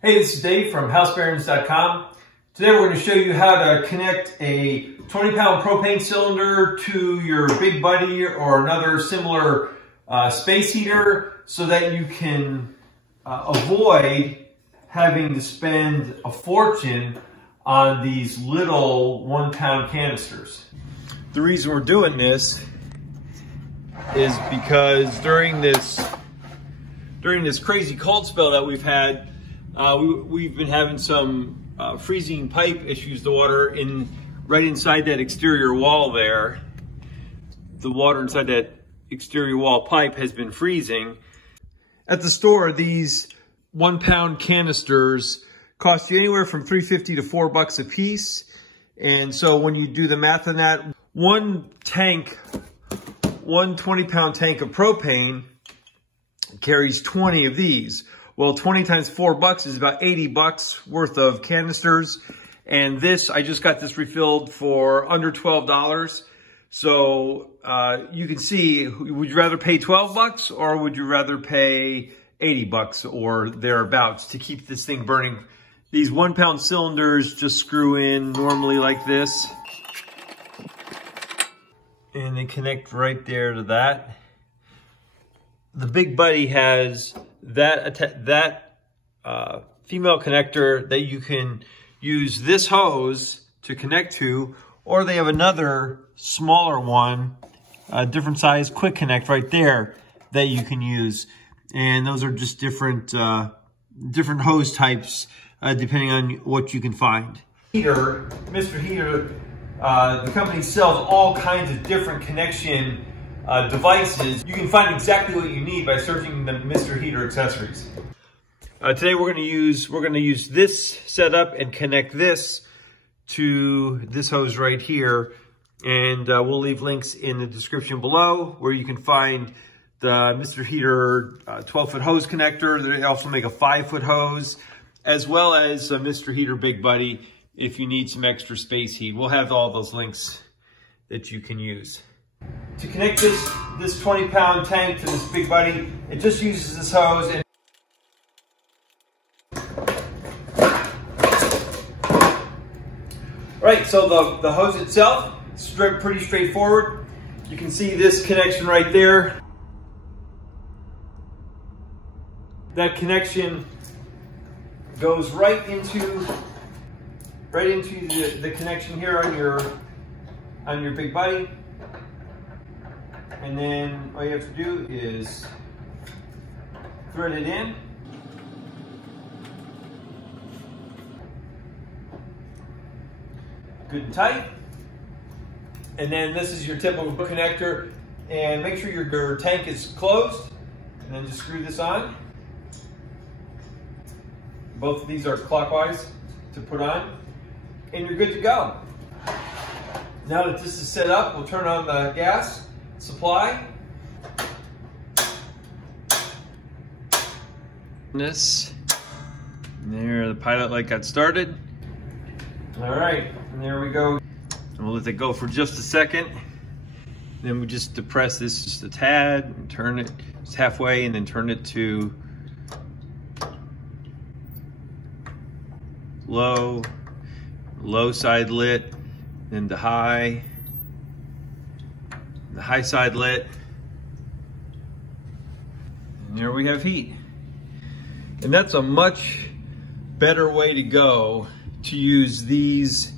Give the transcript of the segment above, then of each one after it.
Hey, this is Dave from housebearings.com. Today we're going to show you how to connect a 20-pound propane cylinder to your Big Buddy or another similar space heater so that you can avoid having to spend a fortune on these little 1-pound canisters. The reason we're doing this is because during this crazy cold spell that we've had, we've been having some freezing pipe issues. The water right inside that exterior wall there, the water inside that exterior wall pipe has been freezing. At the store, these 1-pound canisters cost you anywhere from $3.50 to $4 a piece. And so when you do the math on that, one 20-pound tank of propane carries 20 of these. Well, 20 times $4 is about $80 worth of canisters. And this, I just got this refilled for under $12. So you can see, would you rather pay $12 or would you rather pay $80 or thereabouts to keep this thing burning? These 1-pound cylinders just screw in normally like this. And they connect right there to that. The Big Buddy has that female connector that you can use this hose to connect to, or they have another smaller one, a different size quick connect right there that you can use. And those are just different hose types depending on what you can find. Mr. Heater, the company sells all kinds of different connection devices. You can find exactly what you need by searching the Mr. Heater accessories. Today we're going to use this setup and connect this to this hose right here, and we'll leave links in the description below where you can find the Mr. Heater 12-foot hose connector. They also make a 5-foot hose, as well as a Mr. Heater Big Buddy if you need some extra space heat. We'll have all those links that you can use. To connect this 20-pound tank to this Big Buddy, it just uses this hose. And right, so the hose itself is pretty straightforward. You can see this connection right there. That connection goes right into the connection here on your Big Buddy. And then all you have to do is thread it in. Good and tight. And then this is your typical connector. And make sure your tank is closed. And then just screw this on. Both of these are clockwise to put on. And you're good to go. Now that this is set up, we'll turn on the gas supply. This. And there, the pilot light got started. All right, and there we go. And we'll let it go for just a second. Then we just depress this just a tad and turn it just halfway, and then turn it to low side lit, then to high. The high side lit, and there we have heat. And that's a much better way to go to use these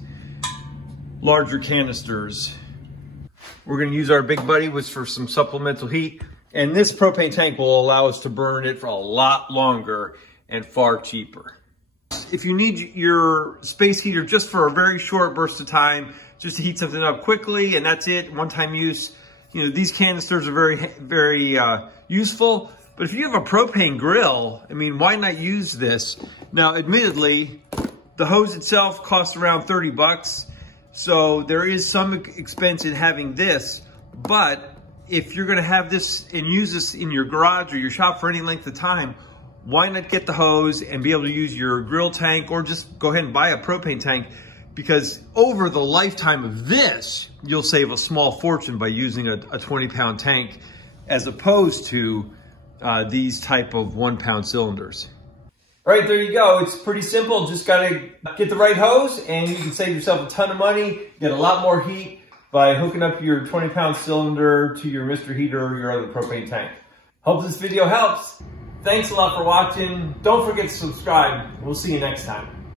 larger canisters. We're going to use our Big Buddy for some supplemental heat, and this propane tank will allow us to burn it for a lot longer and far cheaper. If you need your space heater just for a very short burst of time, just to heat something up quickly, and that's it, one-time use, you know, these canisters are very useful. But if you have a propane grill, I mean, why not use this? Now, admittedly, the hose itself costs around $30. So there is some expense in having this. But if you're gonna have this and use this in your garage or your shop for any length of time, why not get the hose and be able to use your grill tank, or just go ahead and buy a propane tank? Because over the lifetime of this, you'll save a small fortune by using a 20-pound tank as opposed to these type of 1-pound cylinders. Right, there you go. It's pretty simple. Just gotta get the right hose and you can save yourself a ton of money, get a lot more heat by hooking up your 20-pound cylinder to your Mr. Heater or your other propane tank. Hope this video helps. Thanks a lot for watching. Don't forget to subscribe. We'll see you next time.